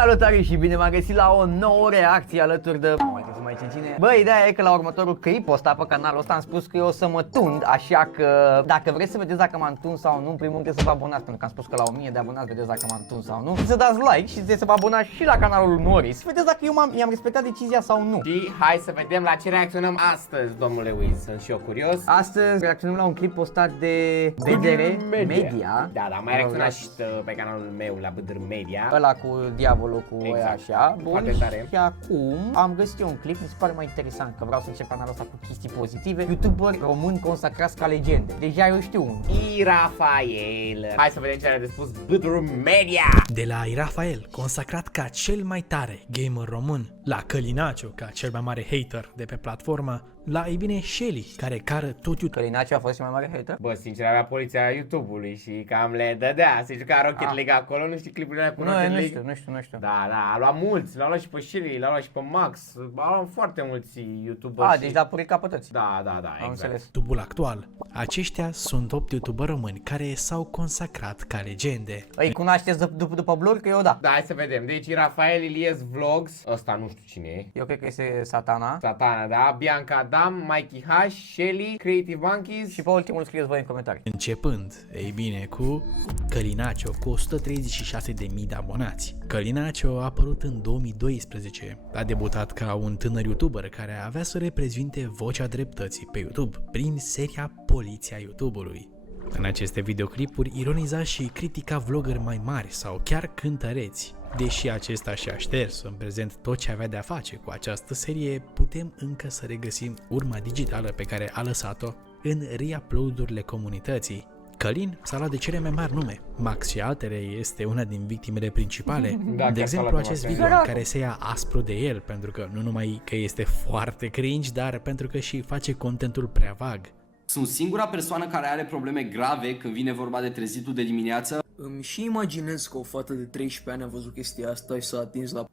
Salutare și bine m-am găsit la o nouă reacție alături de... Mai trebuie să mai cine. Bă, ideea e că la următorul clip postat pe canalul ăsta am spus că eu o să mă tund, așa că dacă vreți să vedeți dacă m-am tuns sau nu, în primul rând trebuie să vă abonați, pentru că am spus că la 1000 de abonați vedeți dacă m-am tuns sau nu. Să dați like și să vă abonați și la canalul Nori, să vedeți dacă eu i-am respectat decizia sau nu. Și hai să vedem la ce reacționăm astăzi, domnule Wiz, sunt și eu curios. Astăzi reacționăm la un clip postat de BDR Media. Da, mai reacționat și pe canalul meu la BDR Media. Ăla cu diavolul cu exact. ăia așa. Bun, foarte tare. și acum am găsit eu un clip, mi se pare mai interesant, că vreau să încep canalul ăsta cu chestii pozitive. YouTuberi români consacrați ca legende. Deja eu știu unul. Irafael. Hai să vedem ce are de spus BDR Media. De la Irafael, consacrat ca cel mai tare gamer român, la Călinaciu, ca cel mai mare hater de pe platformă, la, ei bine, Shelly, care cară tot YouTube. Călinaciu a fost cel mai mare hater? Bă, sincer, avea poliția YouTube-ului și cam le dădea. Se juca Rocket League acolo, nu știi clipurile alea cu Rocket League? Nu știu. Da, a luat mulți, l-a luat și pe Shelly, l-a luat și pe Max, a luat foarte mulți YouTuberi. Deci da puri capătăți. Da, Am exact. YouTubeul actual. Aceștia sunt 8 YouTuberi români care s-au consacrat ca legende. Îi cunoașteți după Blur? Că eu da. Da, hai să vedem. Deci Rafael Ilies Vlogs, ăsta nu știu cine e. Eu cred că este Satana. Satana, da? Bianca Adam, Mikey H, Shelly, Creative Monkeys. Și pe ultimul scrieți voi în comentarii. Începând, ei bine, cu Călinaciu, cu 136.000 de abonați. Călinaciu a apărut în 2012. A debutat ca un tânăr YouTuber care avea să reprezinte vocea dreptății pe YouTube prin seria Poliția YouTube-ului. În aceste videoclipuri ironiza și critica vloggeri mai mari sau chiar cântăreți. Deși acesta și-a șters în prezent tot ce avea de-a face cu această serie, putem încă să regăsim urma digitală pe care a lăsat-o în re-upload-urile comunității. Călin s-a luat de cele mai mari nume. Max și altele este una din victimele principale. De exemplu, acest video în care se ia aspru de el, pentru că nu numai că este foarte cringe, dar pentru că și face contentul prea vag. Sunt singura persoană care are probleme grave când vine vorba de trezitul de dimineață. Îmi și imaginez că o fată de 13 ani a văzut chestia asta și s-a atins la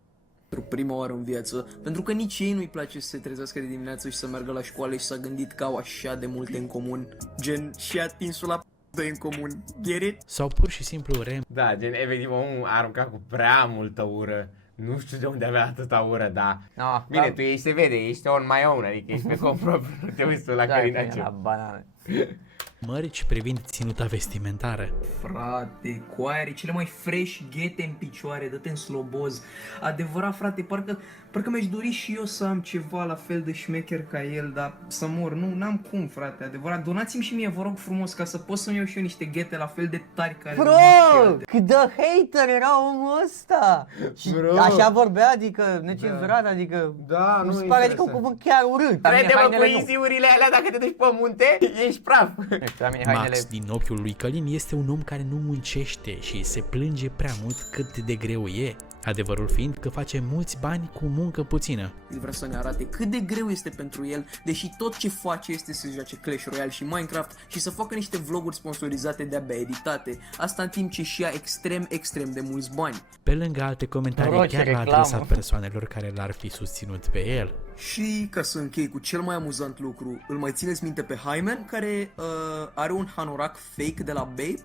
pentru prima oară în viață, pentru că nici ei nu-i place să se trezească de dimineață și să meargă la școală și s-a gândit că au așa de multe în comun, gen și atinsul la în comun, get it? Sau pur și simplu Da, gen, efectiv, omul a aruncat cu prea multă ură. Nu știu de unde avea atâta ură, dar... No, bine, tu ești, se vede, ești on my own, adică ești pe cont propriu, nu te uiți tu la Călinaciu. La banane. mărci privind ținuta vestimentară. Frate, cu aia are cele mai fresh ghete în picioare, dă-te în sloboz. Adevărat, frate, parcă mi-aș dori și eu să am ceva la fel de șmecher ca el, dar să mor, n-am cum, frate, adevărat. Donați-mi și mie, vă rog frumos, ca să pot să-mi iau și eu niște ghete la fel de tari care... Bro, cât de hater era omul ăsta! Și așa vorbea, adică necenzurat, adică... Da, nu nu se pare adică un cuvânt chiar urât. Crede-mă, cu easy-urile alea, dacă te duci pe munte, ești praf. Max, din ochiul lui Călin, este un om care nu muncește și se plânge prea mult cât de greu e. Adevărul fiind că face mulți bani cu muncă puțină. El vrea să ne arate cât de greu este pentru el, deși tot ce face este să joace Clash Royale și Minecraft și să facă niște vloguri sponsorizate de-abia editate. Asta în timp ce și ia extrem de mulți bani. Pe lângă alte comentarii chiar la adresa persoanelor care l-ar fi susținut pe el. Și ca să închei cu cel mai amuzant lucru, îl mai țineți minte pe Hyman, care are un hanorac fake de la Bape?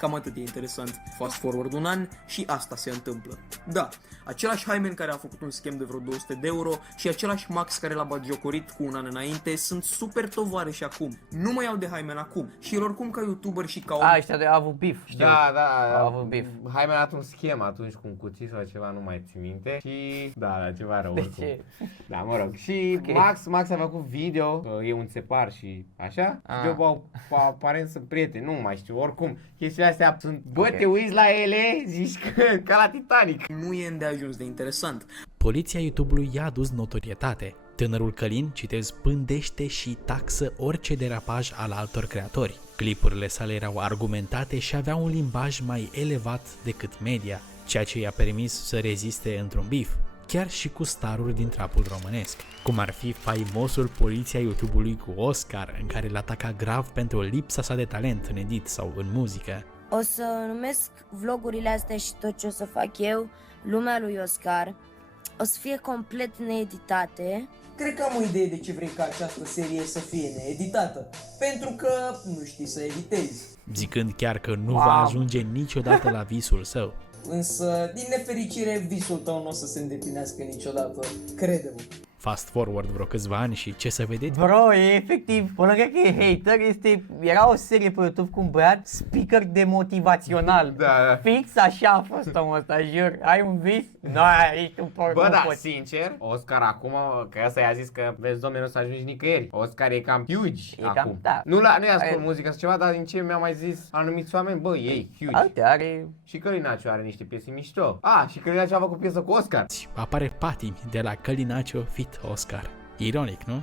Cam atât e interesant. Fast forward un an și asta se întâmplă. Da, același Hyman care a făcut un schem de vreo 200 de euro și același Max care l-a batjocorit cu un an înainte sunt super tovarăși acum. Nu mai iau de Hyman acum și el oricum ca YouTuber și ca om... ăștia de a avut beef, știu. Da, a avut beef. Hai mi-a dat un schem atunci cu un cuțit sau ceva, nu mai țin minte. Și da, ceva rău oricum. ce? Da, mă rog. Și Max a făcut video, e un țepar și așa. Și eu aparent sunt prieteni, nu mai știu, oricum. Chestiile astea sunt, bă, te uiți la ele, zici că ca la Titanic. Nu e îndeajuns de interesant. Poliția YouTube-ului i-a adus notorietate. Tânărul Călin, citez, pândește și taxă orice derapaj al altor creatori. Clipurile sale erau argumentate și aveau un limbaj mai elevat decât media, ceea ce i-a permis să reziste într-un bif, chiar și cu staruri din trapul românesc, cum ar fi faimosul Poliția YouTube-ului cu Oscar, în care l-ataca grav pentru lipsa sa de talent în edit sau în muzică. O să numesc vlogurile astea și tot ce o să fac eu, lumea lui Oscar. O să fie complet needitate. Cred că am o idee de ce vrei ca această serie să fie needitată. Pentru că nu știi să editezi. Zicând chiar că nu va ajunge niciodată la visul său. însă, din nefericire, visul tău nu o să se îndeplinească niciodată. Crede-mă. Fast forward vreo câțiva ani și ce să vedeți? Bro, e efectiv, pe lângă că e hater, era o serie pe YouTube cu un băiat speaker de motivațional. Da. Fix așa a fost omul ăsta, jur. Ai un vis? Nu, ești un porc. Bă, nu da, poți. sincer, Oscar acum, că ăsta i-a zis că, vezi, domnule, nu o să ajungi nicăieri. Oscar e cam huge E acum. cam, da. Nu ascult muzică sau ceva, dar din ce mi-au mai zis anumiți oameni, bă, ei, huge. Uite, are... Și Călinaciu are niște piese mișto. Și Călinaciu a făcut piesă cu Oscar. Apare Patimi de la Călinacio fit Oscar. Ironic, nu?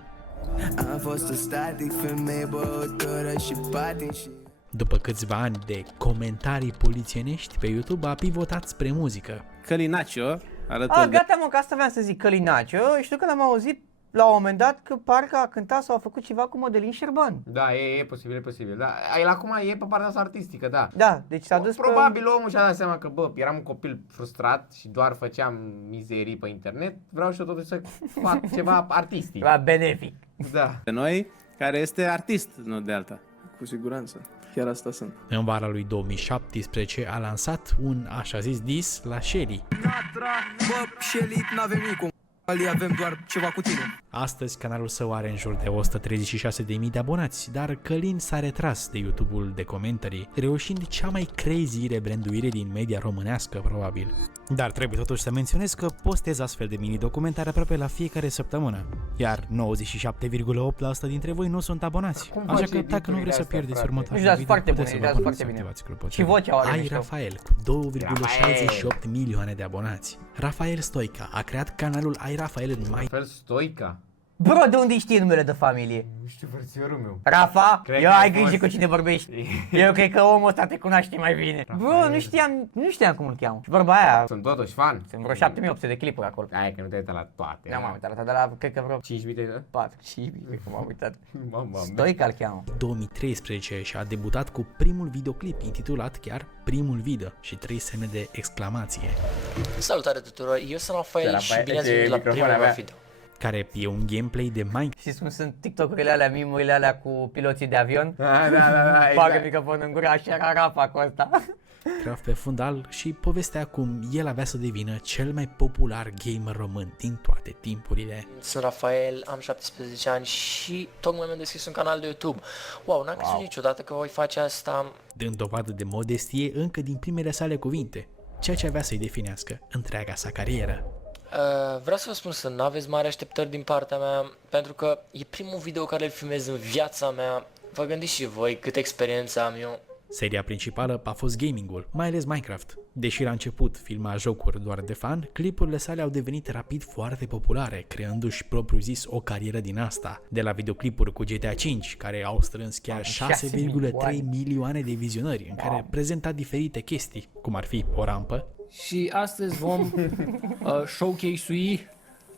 Am fost o static femeie băutură și patin și... După câțiva ani de comentarii polițienești pe YouTube a pivotat spre muzică. Călinacio, alături de... Gata mă, că asta vreau să zic, Călinacio. Știu că l-am auzit la un moment dat că parcă a cântat sau a făcut ceva cu Mădălin Șerban. Da, e posibil. Da, el acum e pe partea asta artistică, da. Da, deci s-a dus Probabil omul și-a dat seama că, bă, eram un copil frustrat și doar făceam mizerii pe internet. Vreau și eu totuși să fac ceva artistic. la benefic. Da. de noi, care este artist, nu de alta. Cu siguranță. Chiar asta sunt. În vara lui 2017 a lansat un așa zis diss la Shelly. Bă, Shelly, n-avem nimic cu avem doar ceva cu tine. Astăzi canalul său are în jur de 136.000 de abonați, dar Călin s-a retras de YouTube-ul de comentarii, reușind cea mai crazy rebranduire din media românească, probabil. Dar trebuie totuși să menționez că postez astfel de mini-documentare aproape la fiecare săptămână, iar 97,8% dintre voi nu sunt abonați. Cum Așa faci că dacă nu editurile vreți să astea, pierdeți frate? următoarele Nu, dați video, foarte puteți bune, să vă dați abonați, foarte bine. activați clopoțelul. Și vocea o are Ai mișto. Rafael cu 2,68 milioane de abonați. Rafael Stoica a creat canalul Ai Rafael în mai Fel Stoica. Bro, de unde știi numele de familie? Nu știu frățiorul meu. Rafa, Cred eu că ai a grijă fost. cu cine vorbești. Eu cred că omul ăsta te cunoaște mai bine. Bro, nu știam cum îl cheamă. Și vorba aia, Sunt totuși fan. sunt vreo 7800 de clipuri acolo. Aia că nu te-ai uitat la toate. Nu m-am uitat la de la, cred că vreo 5.000 de... 4, 5, cred că m-am uitat. Mama, Stoica îl cheamă. 2013 și a debutat cu primul videoclip intitulat chiar Primul Video și 3 semne de exclamație, Salutare tuturor, eu sunt Rafael Rafael, și bine ați ce venit la microfon primul meu avea? video. care e un gameplay de Minecraft Știți cum sunt TikTok-urile alea, meme-urile alea cu piloții de avion? Da, Bagă exact. microfonul în gură, așa era Rafa cu asta. pe fundal și povestea cum el avea să devină cel mai popular gamer român din toate timpurile. Sunt Rafael, am 17 ani și tocmai mi-am deschis un canal de YouTube. Wow, n-am crezut niciodată că voi face asta. Dând dovadă de modestie încă din primele sale cuvinte, ceea ce avea să-i definească întreaga sa carieră. Vreau să vă spun să nu aveți mari așteptări din partea mea, pentru că e primul video care îl filmez în viața mea. Vă gândiți și voi câtă experiență am eu. Seria principală a fost gamingul, mai ales Minecraft. Deși la început filma jocuri doar de fan, clipurile sale au devenit rapid foarte populare, creându-și propriu zis o carieră din asta. De la videoclipuri cu GTA 5, care au strâns chiar 6,3 milioane de vizionări, în care prezenta diferite chestii, cum ar fi o rampă, Și astăzi vom showcase-ui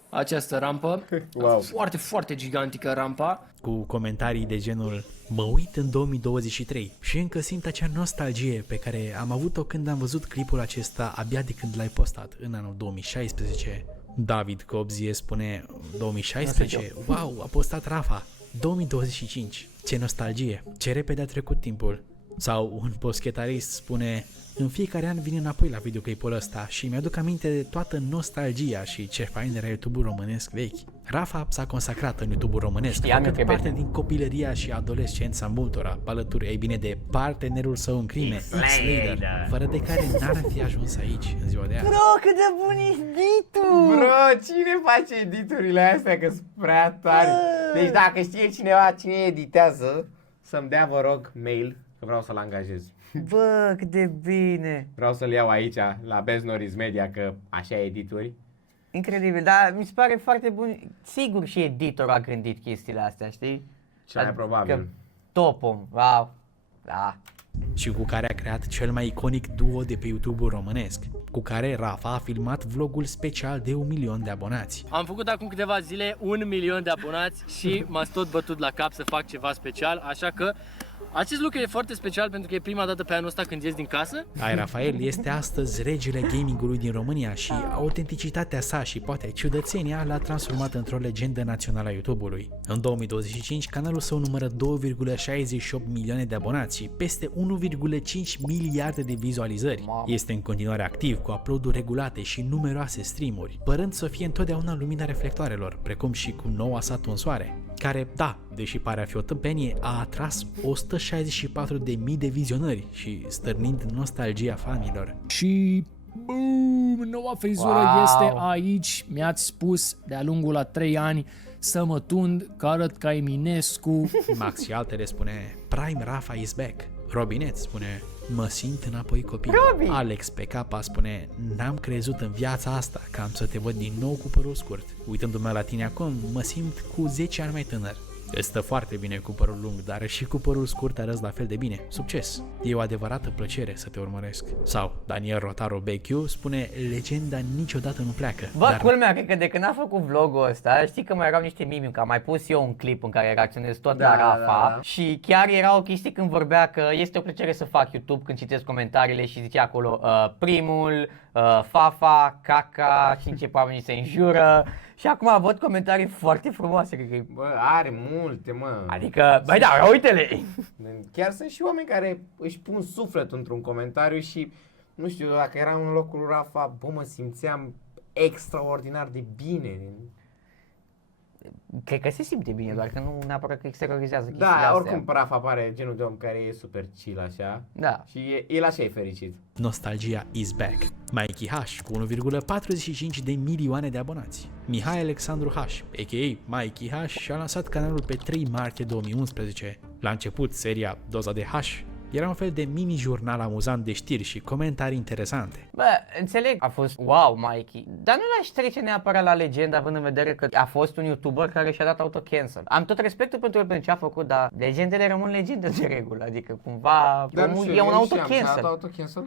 această rampă. Wow. Foarte, foarte gigantică rampa. cu comentarii de genul mă uit în 2023 și încă simt acea nostalgie pe care am avut-o când am văzut clipul acesta abia de când l-ai postat în anul 2016. David Cobzie spune 2016, wow, a postat Rafa, 2025, ce nostalgie, ce repede a trecut timpul. Sau un poschetarist spune în fiecare an vin înapoi la videoclipul ăsta și mi-aduc aminte de toată nostalgia și ce fain era YouTube-ul românesc vechi. Rafa s-a consacrat în YouTube-ul românesc, făcând parte din copilăria și adolescența multora, alături, ei bine, de partenerul său în crime, X-Lader, fără de care n-ar fi ajuns aici în ziua de azi. Bro, cât de bun ești, Ditu! Bro, cine face editurile astea, că sunt prea tari? Deci dacă știe cineva cine editează, să-mi dea, vă rog, mail, că vreau să-l angajez. Bă, cât de bine! Vreau să-l iau aici, la Best Noise Media, că așa e edituri. Incredibil, dar mi se pare foarte bun. Sigur și editorul a gândit chestiile astea, știi? Cel mai probabil. Că top om, wow, da. Și cu care a creat cel mai iconic duo de pe YouTube-ul românesc, cu care Rafa a filmat vlogul special de 1 milion de abonați. Am făcut acum câteva zile 1 milion de abonați și m-ați tot bătut la cap să fac ceva special, așa că Acest lucru e foarte special pentru că e prima dată pe anul ăsta când ies din casă. Ai Rafael este astăzi regele gamingului din România și autenticitatea sa și poate ciudățenia l-a transformat într-o legendă națională a YouTube-ului. În 2025, canalul său numără 2,68 milioane de abonați și peste 1,5 miliarde de vizualizări. Este în continuare activ cu upload-uri regulate și numeroase streamuri, părând să fie întotdeauna în lumina reflectoarelor, precum și cu noua sa tunsoare, care, da, deși pare a fi o tâmpenie, a atras 164.000 de vizionări și stârnind nostalgia fanilor. Și boom, noua frizură este aici. Mi-ați spus de-a lungul la 3 ani să mă tund, că arăt ca Eminescu. Max și altele spune Prime Rafa is back. Robinet spune mă simt înapoi copil. Robi! Alex pe capa spune n-am crezut în viața asta că am să te văd din nou cu părul scurt. Uitându-mă la tine acum, mă simt cu 10 ani mai tânăr. Îți stă foarte bine cu părul lung, dar și cu părul scurt arăți la fel de bine. Succes! E o adevărată plăcere să te urmăresc. Sau Daniel Rotaro BQ spune legenda niciodată nu pleacă. Bă, dar... culmea, cred că de când a făcut vlogul ăsta, știi că mai erau niște meme, că am mai pus eu un clip în care reacționez tot la Rafa și chiar era o chestie când vorbea că este o plăcere să fac YouTube când citesc comentariile și zicea acolo primul, Fafa, Caca și încep oamenii să înjură. Și acum văd comentarii foarte frumoase, cred că. Bă, are multe, mă. Adică, băi da, uite-le! Chiar sunt și oameni care își pun sufletul într-un comentariu și, nu știu, dacă eram în locul lui Rafa, bă, mă simțeam extraordinar de bine. Cred că se simte bine, doar că nu neapărat că exteriorizează chestiile astea. Da, oricum Rafa pare genul de om care e super chill așa. Da. Și el așa e fericit. Nostalgia is back. Mikey H cu 1,45 de milioane de abonați. Mihai Alexandru H, a.k.a. Mikey H, și-a lansat canalul pe 3 martie 2011. La început, seria Doza de H era un fel de mini-jurnal amuzant de știri și comentarii interesante. Bă, înțeleg, a fost wow, Mikey, dar nu l-aș trece neapărat la legendă, având în vedere că a fost un YouTuber care și-a dat auto-cancel. Am tot respectul pentru el pentru ce a făcut, dar legendele rămân legende de regulă, adică cumva e un auto-cancel.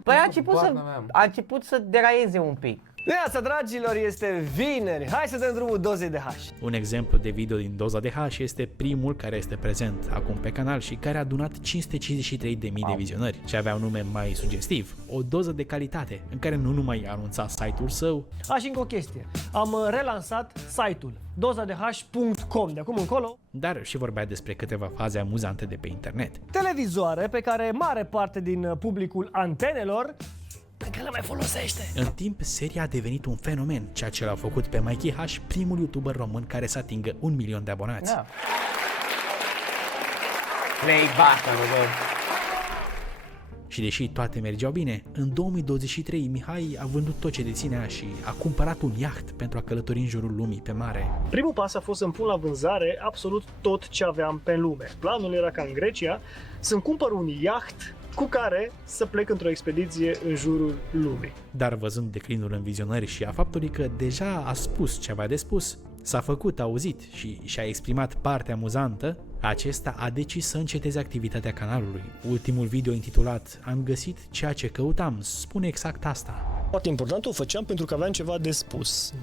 Păi a început să deraieze un pic. Neața, dragilor, este vineri. Hai să dăm drumul dozei de H. Un exemplu de video din Doza de H este primul care este prezent acum pe canal și care a adunat 553.000 de vizionări și avea un nume mai sugestiv, o doză de calitate, în care nu numai anunța site-ul său. Și încă o chestie. Am relansat site-ul dozadeh.com de acum încolo, dar și vorbea despre câteva faze amuzante de pe internet. Televizoare pe care mare parte din publicul antenelor încă le mai folosește. În timp, seria a devenit un fenomen, ceea ce l-a făcut pe Mikey H primul YouTuber român care să atingă 1 milion de abonați. Da. Și deși toate mergeau bine, în 2023 Mihai a vândut tot ce deținea și a cumpărat un iaht pentru a călători în jurul lumii pe mare. Primul pas a fost să-mi pun la vânzare absolut tot ce aveam pe lume. Planul era ca în Grecia să-mi cumpăr un iaht cu care să plec într-o expediție în jurul lumii. Dar văzând declinul în vizionări și a faptului că deja a spus ce avea de spus, s-a făcut auzit și și-a exprimat partea amuzantă, acesta a decis să înceteze activitatea canalului. Ultimul video intitulat Am găsit ceea ce căutam spune exact asta. Foarte important, o făceam pentru că aveam ceva de spus.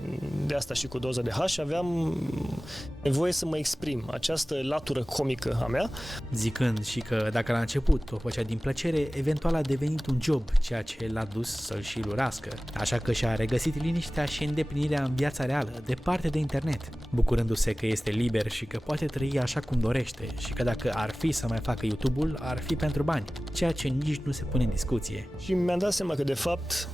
De asta și cu Doza de H aveam nevoie să mă exprim, această latură comică a mea. Zicând și că dacă la început o făcea din plăcere, eventual a devenit un job, ceea ce l-a dus să-l și lurească. Așa că și-a regăsit liniștea și îndeplinirea în viața reală, departe de internet, bucurându-se că este liber și că poate trăi așa cum dorește și că dacă ar fi să mai facă YouTube-ul, ar fi pentru bani, ceea ce nici nu se pune în discuție. Și mi-am dat seama că de fapt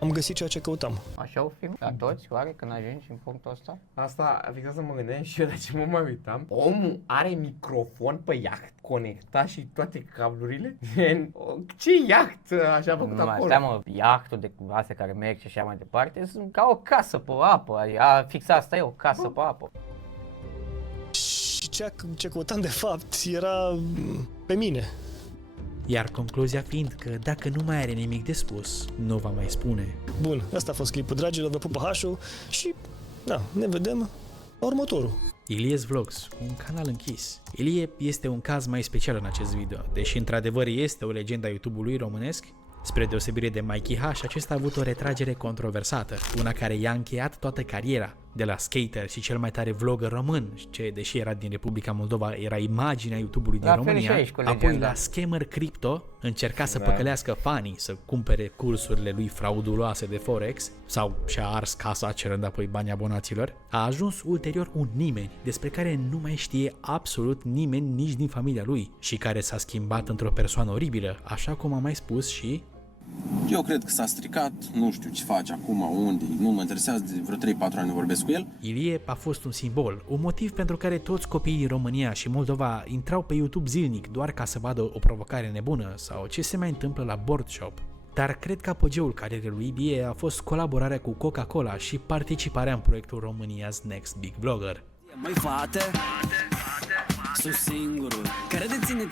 am găsit ceea ce căutam. Așa o fi la toți, oare, când ajungi în punctul ăsta? Asta, fix să mă gândeam și eu de ce mă mai uitam. Omul are microfon pe iaht conectat și toate cablurile? Ce iaht așa făcut acolo? Stai mă, iahtul de astea care merg și așa mai departe sunt ca o casă pe apă, fix asta e o casă pe apă. Și ceea ce căutam de fapt era pe mine. Iar concluzia fiind că dacă nu mai are nimic de spus, nu va mai spune. Bun, asta a fost clipul, dragilor, vă pupă H-ul și da, ne vedem la următorul. Ilies Vlogs, un canal închis. Ilie este un caz mai special în acest video, deși într-adevăr este o legendă a YouTube-ului românesc. Spre deosebire de Mikey H, acesta a avut o retragere controversată, una care i-a încheiat toată cariera. de la skater și cel mai tare vlogger român, ce, deși era din Republica Moldova, era imaginea YouTube-ului din La fel și România, aici cu apoi legenda. la scammer crypto, încerca să păcălească fanii, să cumpere cursurile lui frauduloase de Forex sau și-a ars casa cerând apoi banii abonaților, a ajuns ulterior un nimeni despre care nu mai știe absolut nimeni nici din familia lui și care s-a schimbat într-o persoană oribilă, așa cum am mai spus și... Eu cred că s-a stricat, nu știu ce face acum, unde, nu mă interesează, de vreo 3-4 ani vorbesc cu el. Ilie a fost un simbol, un motiv pentru care toți copiii din România și Moldova intrau pe YouTube zilnic doar ca să vadă o provocare nebună sau ce se mai întâmplă la Board Shop. Dar cred că apogeul carierei lui Ilie a fost colaborarea cu Coca-Cola și participarea în proiectul România's Next Big Vlogger. Măi fată, sunt singurul care deține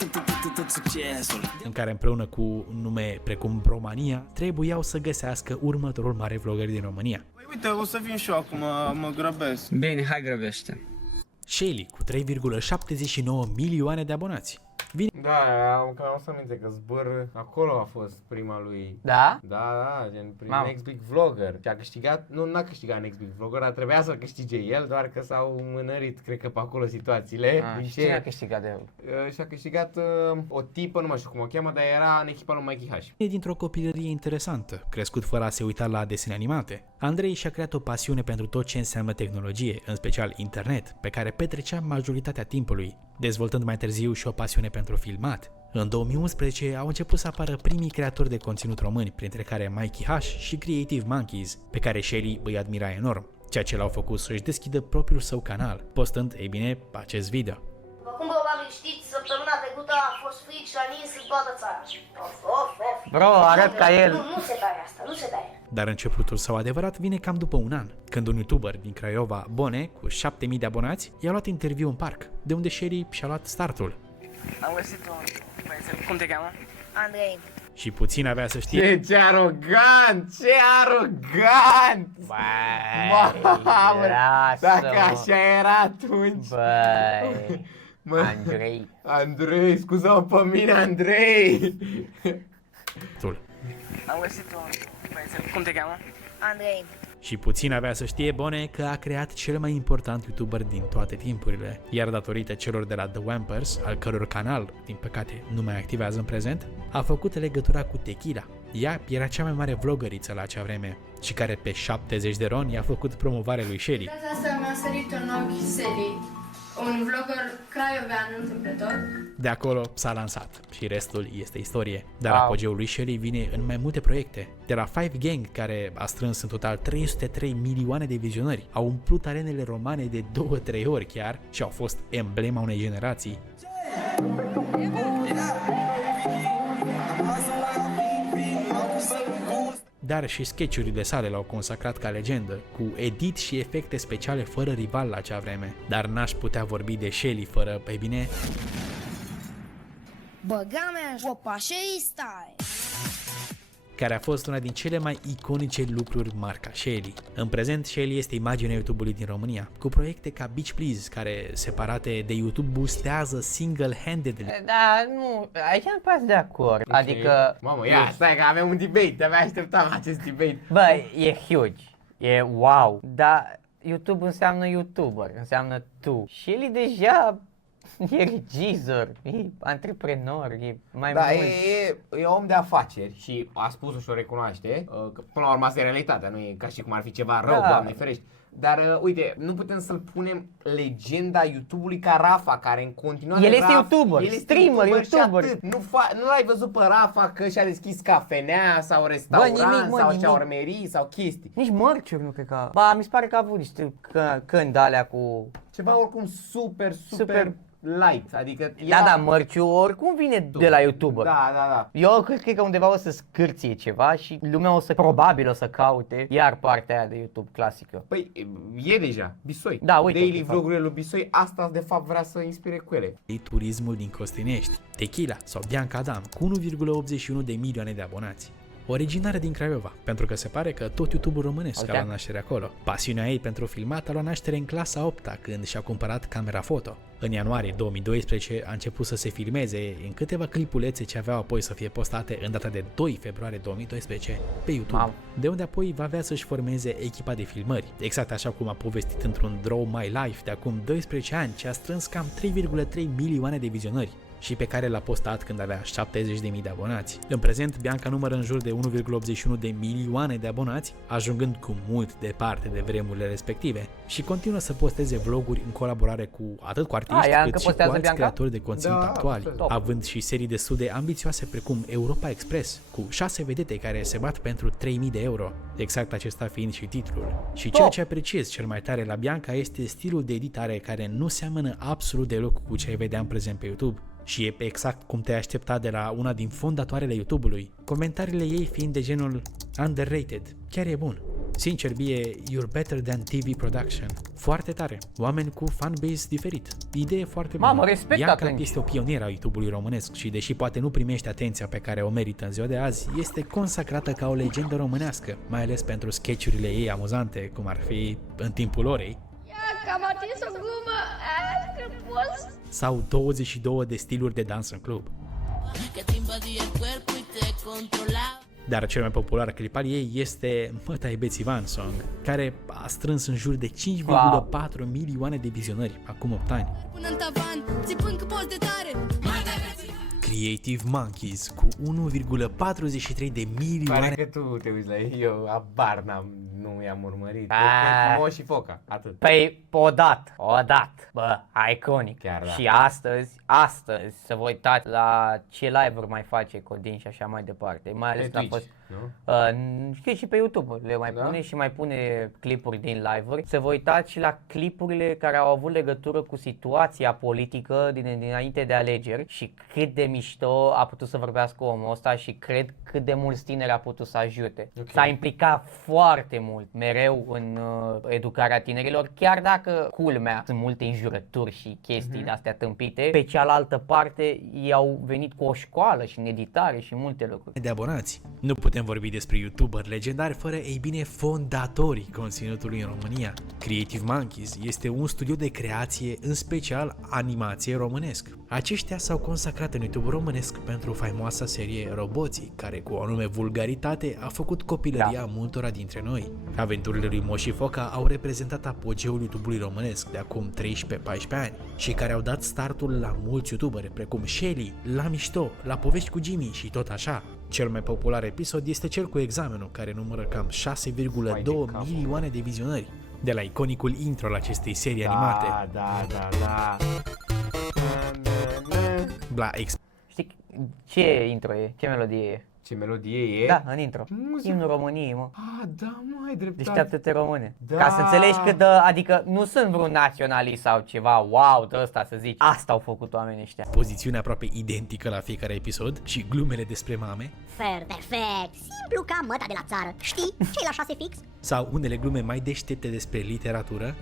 tot succesul. În care împreună cu nume precum Romania trebuiau să găsească următorul mare vlogger din România. Păi uite, o să vin și eu acum, mă grăbesc. Bine, hai grăbește. Shelly cu 3,79 milioane de abonați. Da, am să aminte că Zbăr acolo a fost prima lui. Da? Da, gen Next Big Vlogger. Și a câștigat, nu n-a câștigat Next Big Vlogger, dar trebuia să câștige el, doar că s-au mânărit, cred că pe acolo situațiile. Și cine a câștigat de el? Și a câștigat o tipă, nu mai știu cum o cheamă, dar era în echipa lui Mikey H. E dintr-o copilărie interesantă, crescut fără a se uita la desene animate. Andrei și-a creat o pasiune pentru tot ce înseamnă tehnologie, în special internet, pe care petrecea majoritatea timpului, dezvoltând mai târziu și o pasiune pentru filmat. În 2011 au început să apară primii creatori de conținut români, printre care Mikey H și Creative Monkeys, pe care Shelly îi admira enorm, ceea ce l-au făcut să-și deschidă propriul său canal, postând, ei bine, acest video. Cum probabil știți, săptămâna trecută a fost frig și a nins în toată țara. Bro, arăt ca el. Nu se taie asta, nu se taie. Dar începutul său adevărat vine cam după un an, când un youtuber din Craiova, Bone, cu 7000 de abonați, i-a luat interviu în parc, de unde Shelly și-a luat startul. Am găsit un băiețel. Cum te cheamă? Andrei. Și puțin avea să știe... Ce arogant! Ce arogant! Băi, dacă așa era atunci... Băi, Andrei. Andrei, scuză-mă pe mine, Andrei! Am găsit un băiețel. Cum te cheamă? Andrei. Și puțin avea să știe Bone că a creat cel mai important YouTuber din toate timpurile, iar datorită celor de la The Wampers, al căror canal, din păcate, nu mai activează în prezent, a făcut legătura cu Tequila. Ea era cea mai mare vlogăriță la acea vreme și care pe 70 de roni i-a făcut promovare lui Shelly. Data asta mi-a sărit în ochi Shelly, un vlogger craiovean întâmplător. De acolo s-a lansat și restul este istorie. Dar apogeul lui Shelly vine în mai multe proiecte. De la Five Gang, care a strâns în total 303 milioane de vizionări, au umplut arenele romane de 2-3 ori chiar și au fost emblema unei generații. Dar și sketchurile sale l-au consacrat ca legendă, cu edit și efecte speciale fără rival la acea vreme. Dar n-aș putea vorbi de Shelly fără, pe bine... Băga-mea jopa Shelly Style, care a fost una din cele mai iconice lucruri marca Shelly. În prezent, Shelly este imaginea YouTube-ului din România, cu proiecte ca Beach Please, care, separate de YouTube, boostează single-handedly. Da, nu, aici nu pas de acord. Okay. Adică... Mamă, ia, stai că avem un debate, abia așteptam acest debate. Bă, e huge, e wow, dar YouTube înseamnă YouTuber, înseamnă tu. Shelly deja... e regizor, e antreprenor, e mai mult. E om de afaceri și a spus-o și o recunoaște, că până la urmă asta e realitatea, nu e ca și cum ar fi ceva rău, Doamne ferești. Dar uite, nu putem să-l punem legenda YouTube-ului ca Rafa, care în continuare... El este YouTuber, streamer, YouTuber. Nu l-ai văzut pe Rafa că și-a deschis cafenea sau restaurant sau șaurmerii sau chestii. Nici mărciuri nu cred că... Ba, mi se pare că a avut niște când alea cu... Ceva oricum super light, adică... Da, mărciul oricum vine de la YouTuber. Da. Eu cred că undeva o să scârție ceva și lumea probabil o să caute iar partea aia de YouTube clasică. Păi, e deja, Bisoi. Da, uite. Daily vlogurile lui Bisoi, asta de fapt vrea să inspire cu ele. Turismul din Costinești, Tequila sau Bianca Adam, cu 1,81 de milioane de abonați. originară din Craiova, pentru că se pare că tot YouTube-ul românesc a luat naștere acolo. Pasiunea ei pentru filmat a luat naștere în clasa 8-a, când și-a cumpărat camera foto. În ianuarie 2012 a început să se filmeze în câteva clipulețe ce aveau apoi să fie postate în data de 2 februarie 2012 pe YouTube, de unde apoi va avea să-și formeze echipa de filmări, exact așa cum a povestit într-un Draw My Life de acum 12 ani, ce a strâns cam 3,3 milioane de vizionări și pe care l-a postat când avea 70.000 de abonați. În prezent, Bianca numără în jur de 1,81 de milioane de abonați, ajungând cu mult departe de vremurile respective și continuă să posteze vloguri în colaborare cu atât cu artiști cât și cu alți creatori de conținut actuali, având și serii destul de ambițioase precum Europa Express, cu 6 vedete care se bat pentru 3.000 de euro, exact acesta fiind și titlul. Și ceea ce apreciez cel mai tare la Bianca este stilul de editare care nu seamănă absolut deloc cu ce ai vedea în prezent pe YouTube. Și e exact cum te-ai aștepta de la una din fondatoarele YouTube-ului, comentariile ei fiind de genul underrated, chiar e bun. Sincer, bie, you're better than TV production. Foarte tare, oameni cu fanbase diferit, idee foarte bună. Mamă, respect Bianca atunci. este o pionieră a YouTube-ului românesc și deși poate nu primește atenția pe care o merită în ziua de azi, este consacrată ca o legendă românească, mai ales pentru sketchurile ei amuzante, cum ar fi În timpul orei, Că am atins o glumă, scârpos. sau 22 de stiluri de dans în club. Dar cel mai popular clip al ei este Mă tai beți Ivan Song, care a strâns în jur de 5,4 milioane de vizionări acum 8 ani. Până în tavan, țipând că poți de tare. Creative Monkeys cu 1,43 de milioane. Pare că tu te uiți la ei, eu abar nu i-am urmărit. Moș și Foca, atât. Păi, odată, bă, iconic. Chiar da. Și astăzi, să vă uitați la ce live-uri mai face Codin și așa mai departe. Mai ales Pe că a fost, nu? știu și pe YouTube le mai pune și mai pune clipuri din live-uri. Să vă uitați și la clipurile care au avut legătură cu situația politică dinainte de alegeri și cât de mișto a putut să vorbească omul ăsta și cred cât de mulți tineri a putut să ajute. S-a implicat foarte mult, mereu în educarea tinerilor, chiar dacă, culmea, sunt multe înjurături și chestii de-astea tâmpite, pe cealaltă parte i-au venit cu o școală și în editare și multe lucruri. De abonați. Nu putem vorbi despre YouTuberi legendari fără, ei bine, fondatorii conținutului în România. Creative Monkeys este un studio de creație, în special animație românesc. Aceștia s-au consacrat în YouTube românesc pentru faimoasa serie Roboții, care cu o anume vulgaritate a făcut copilăria multora dintre noi. Aventurile lui Moș și Foca au reprezentat apogeul YouTube-ului românesc de acum 13-14 ani și care au dat startul la mulți YouTuberi precum Shelly, La Mișto, La Povești cu Jimmy și tot așa. Cel mai popular episod este cel cu examenul, care numără cam 6,2 milioane de vizionări. De la iconicul intro al acestei serii animate. Da. Știi ce intro e? Ce melodie e? Ce melodie e? Da, în intro. Imnul României, mă. Da, mă, ai dreptate. Deșteaptă-te române. Da. Ca să înțelegi cât de, adică nu sunt vreun naționalist sau ceva, wow, de ăsta să zici. Asta au făcut oamenii ăștia. Pozițiunea aproape identică la fiecare episod și glumele despre mame. Perfect, simplu ca măta de la țară. Știi, ce la 6 fix? Sau unele glume mai deștepte despre literatură.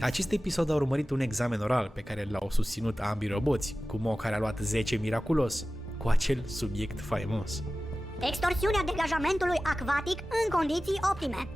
Acest episod a urmărit un examen oral pe care l-au susținut ambii roboți, cu Mo care a luat 10 miraculos, cu acel subiect faimos. Extorsiunea degajamentului acvatic în condiții optime.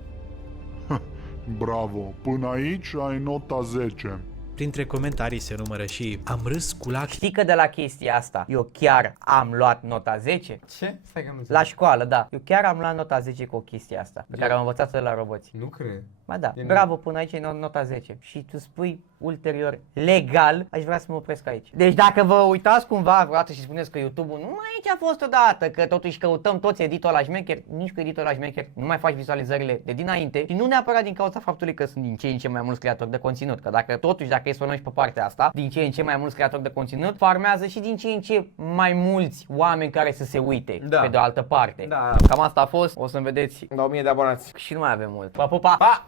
Bravo, până aici ai nota 10. Printre comentarii se numără și am râs cu lacrimi. Știi că de la chestia asta eu chiar am luat nota 10? Ce? Stai că nu La școală, da. Eu chiar am luat nota 10 cu chestia asta, pe care am învățat-o de la roboți. Nu cred. Ba da, bravo, până aici e nota 10. Și tu spui ulterior, legal, aș vrea să mă opresc aici. Deci dacă vă uitați cumva vreodată și spuneți că YouTube-ul nu mai aici a fost odată, că totuși căutăm toți editul la șmecher, nici cu editul la șmecher nu mai faci vizualizările de dinainte și nu neapărat din cauza faptului că sunt din ce în ce mai mulți creatori de conținut, că dacă e să o luăm și pe partea asta, din ce în ce mai mulți creatori de conținut, farmează și din ce în ce mai mulți oameni care să se uite pe de o altă parte. Da. Cam asta a fost, o să-mi vedeți la 1000 de abonați. și nu mai avem mult. Pa, pa, pa! Pa!